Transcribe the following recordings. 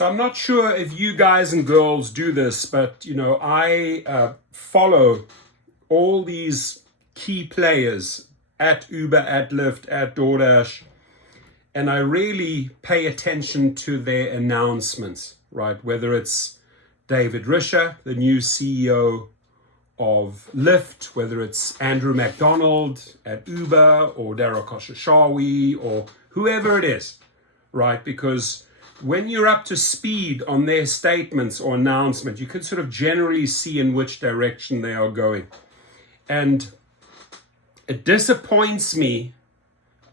So I'm not sure if you guys and girls do this, but I follow all these key players at Uber, at Lyft, at DoorDash, and I really pay attention to their announcements, right? Whether it's David Risher, the new CEO of Lyft, whether it's Andrew McDonald at Uber or Daryl Khosrowshahi or whoever it is, right? Because when you're up to speed on their statements or announcements, you can sort of generally see in which direction they are going. And it disappoints me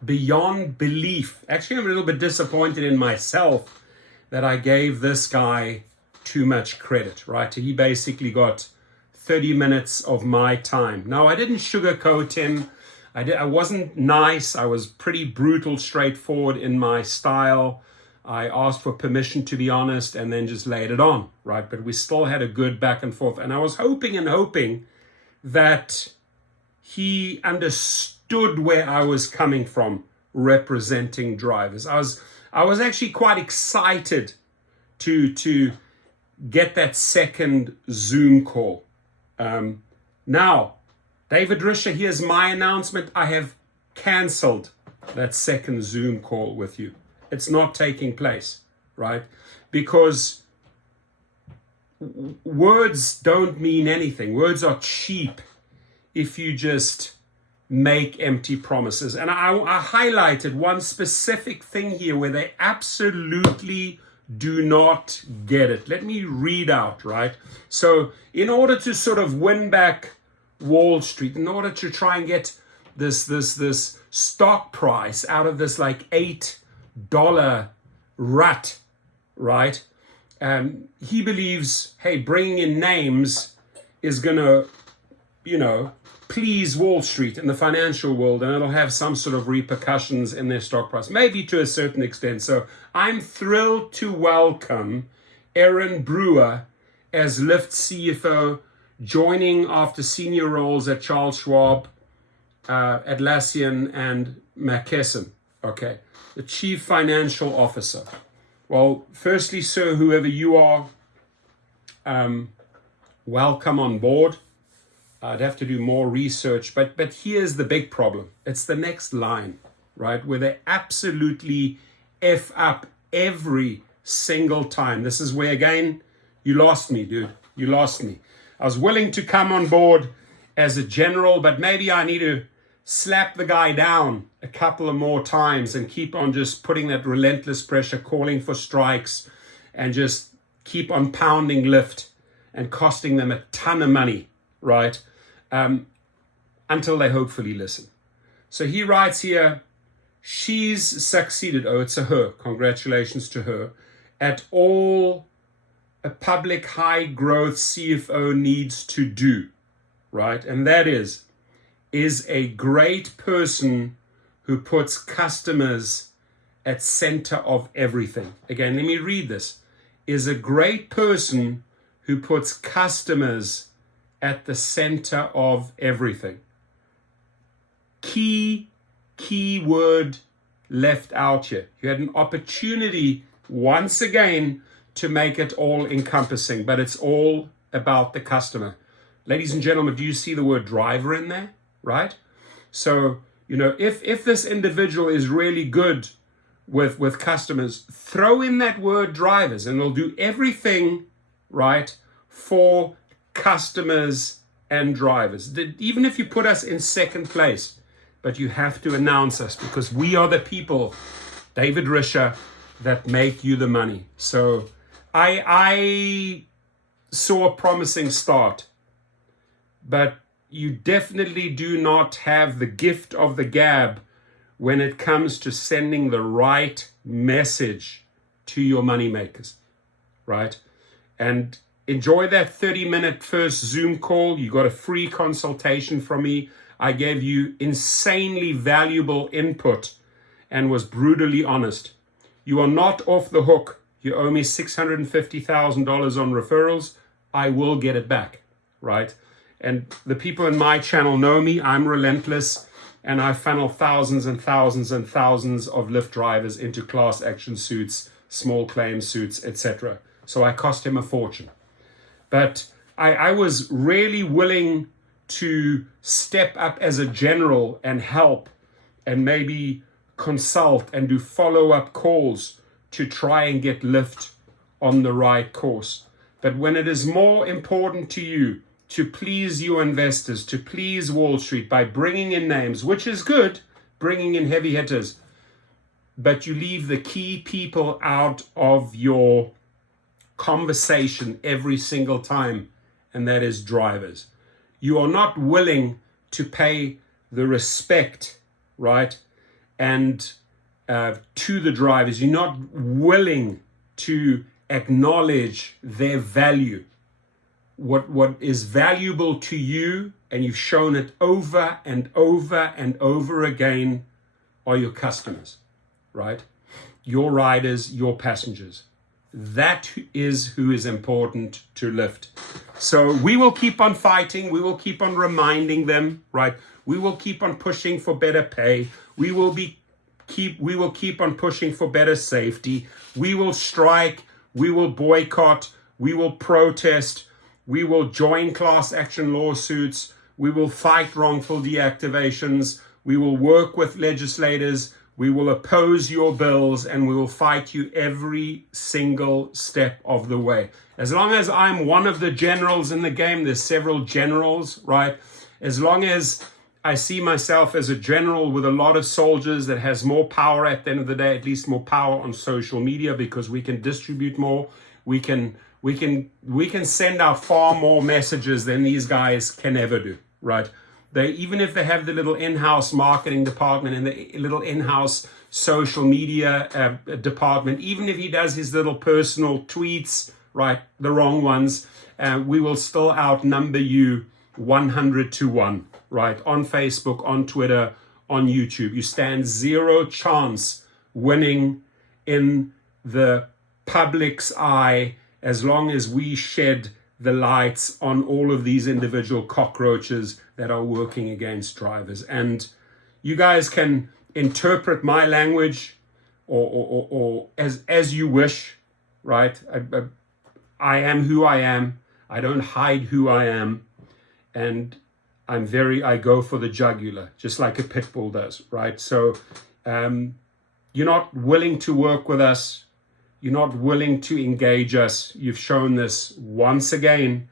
beyond belief. Actually, I'm a little bit disappointed in myself that I gave this guy too much credit, right? He basically got 30 minutes of my time. Now, I didn't sugarcoat him. I wasn't nice. I was pretty brutal, straightforward in my style. I asked for permission to be honest and then just laid it on, right? But we still had a good back and forth. And I was hoping that he understood where I was coming from representing drivers. I was actually quite excited to get that second Zoom call. Now, David Risher, here's my announcement. I have canceled that second Zoom call with you. It's not taking place, right? Because words don't mean anything. Words are cheap if you just make empty promises. And I highlighted one specific thing here where they absolutely do not get it. Let me read out, right? So in order to sort of win back Wall Street, in order to try and get this stock price out of this like $8 rut, right? He believes, hey, bringing in names is gonna, please Wall Street and the financial world, and it'll have some sort of repercussions in their stock price, maybe to a certain extent. So I'm thrilled to welcome Aaron Brewer as Lyft CFO, joining after senior roles at Charles Schwab, Atlassian, and McKesson. Okay, the Chief Financial Officer. Well, firstly, sir, whoever you are, welcome on board. I'd have to do more research, but here's the big problem. It's the next line, right? Where they absolutely F up every single time. This is where, again, you lost me, dude. You lost me. I was willing to come on board as a general, but maybe I need to slap the guy down a couple of more times and keep on just putting that relentless pressure, calling for strikes, and just keep on pounding Lyft and costing them a ton of money, right? Until they hopefully listen. So he writes here, she's succeeded, oh, it's a her, congratulations to her, at all a public high growth CFO needs to do, right? And that is a great person who puts customers at center of everything. Again, let me read this. Is a great person who puts customers at the center of everything. Key word left out here. You had an opportunity once again to make it all encompassing, but it's all about the customer. Ladies and gentlemen, do you see the word driver in there? Right? So, if this individual is really good with customers, throw in that word drivers and they'll do everything, right, for customers and drivers. Even if you put us in second place, but you have to announce us because we are the people, David Risher, that make you the money. So I saw a promising start, but you definitely do not have the gift of the gab when it comes to sending the right message to your money makers, right? And enjoy that 30-minute first Zoom call. You got a free consultation from me. I gave you insanely valuable input and was brutally honest. You are not off the hook. You owe me $650,000 on referrals. I will get it back, right? And the people in my channel know me. I'm relentless, and I funnel thousands and thousands and thousands of Lyft drivers into class action suits small claim suits, etc. So I cost him a fortune. But I was really willing to step up as a general and help and maybe consult and do follow-up calls to try and get LYFT on the right course. But when it is more important to you to please your investors, to please Wall Street by bringing in names, which is good, bringing in heavy hitters, but you leave the key people out of your conversation every single time, and that is drivers. You are not willing to pay the respect, right, and to the drivers. You're not willing to acknowledge their value. What is valuable to you, and you've shown it over and over and over again, are your customers, right? Your riders, your passengers. That is who is important to LYFT. So we will keep on fighting. We will keep on reminding them, right? We will keep on pushing for better pay. We will keep on pushing for better safety. We will strike. We will boycott. We will protest. We will join class action lawsuits. We will fight wrongful deactivations. We will work with legislators. We will oppose your bills, and we will fight you every single step of the way. As long as I'm one of the generals in the game, there's several generals, right? As long as I see myself as a general with a lot of soldiers that has more power at the end of the day, at least more power on social media, because we can distribute more. We can send out far more messages than these guys can ever do, right? Even if they have the little in-house marketing department and the little in-house social media department, even if he does his little personal tweets, right, the wrong ones, we will still outnumber you 100 to 1, right? On Facebook, on Twitter, on YouTube. You stand zero chance winning in the public's eye as long as we shed the lights on all of these individual cockroaches that are working against drivers. And you guys can interpret my language or as you wish, right? I am who I am. I don't hide who I am. And I go for the jugular, just like a pit bull does, right? So you're not willing to work with us. You're not willing to engage us. You've shown this once again.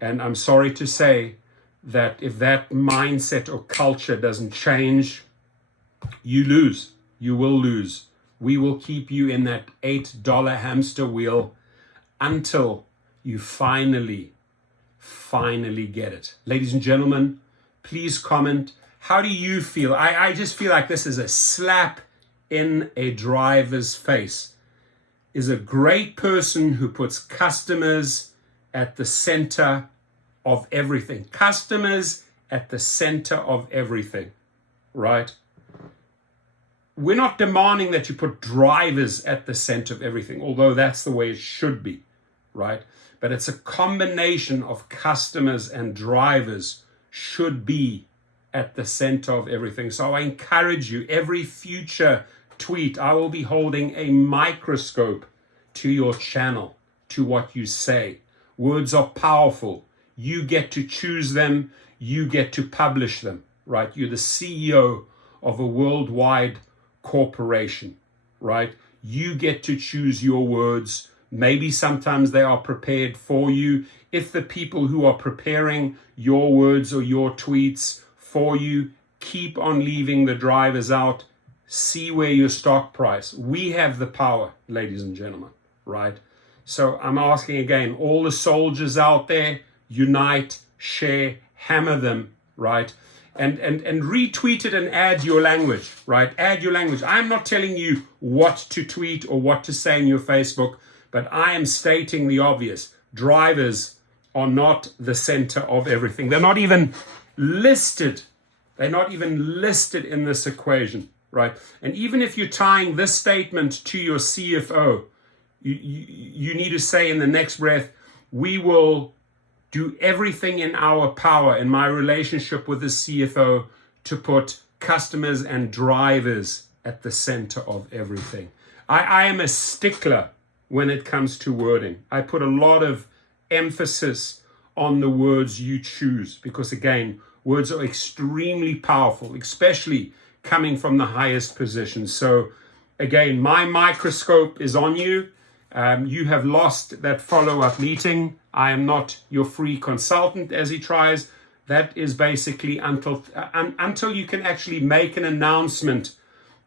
And I'm sorry to say that if that mindset or culture doesn't change, you lose. You will lose. We will keep you in that $8 hamster wheel until you finally get it. Ladies and gentlemen, please comment. How do you feel? I just feel like this is a slap in a driver's face. Is a great person who puts customers at the center of everything. Customers at the center of everything, right? We're not demanding that you put drivers at the center of everything, although that's the way it should be, right? But it's a combination of customers and drivers should be at the center of everything. So I encourage you, every future tweet, I will be holding a microscope to your channel, to what you say. Words are powerful. You get to choose them. You get to publish them, right? You're the CEO of a worldwide corporation, right? You get to choose your words. Maybe sometimes they are prepared for you. If the people who are preparing your words or your tweets for you keep on leaving the drivers out, see where your stock price. We have the power, ladies and gentlemen, right? So I'm asking again, all the soldiers out there, unite, share, hammer them, right? And retweet it and add your language, right? Add your language. I'm not telling you what to tweet or what to say in your Facebook, but I am stating the obvious. Drivers are not the center of everything. They're not even listed. They're not even listed in this equation, right? And even if you're tying this statement to your CFO, you need to say in the next breath, we will do everything in our power in my relationship with the CFO to put customers and drivers at the center of everything. I am a stickler when it comes to wording. I put a lot of emphasis on the words you choose because, again, words are extremely powerful, especially coming from the highest position. So, again, my microscope is on you. You have lost that follow-up meeting. I am not your free consultant, as he tries. That is basically until you can actually make an announcement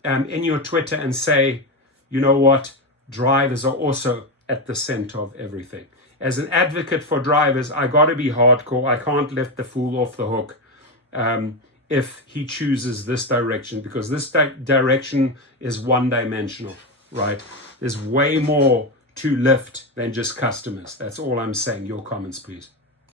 in your Twitter and say, you know what, drivers are also at the center of everything. As an advocate for drivers, I got to be hardcore. I can't let the fool off the hook if he chooses this direction, because this direction is one-dimensional, right? There's way more to LYFT than just customers. That's all I'm saying. Your comments, please.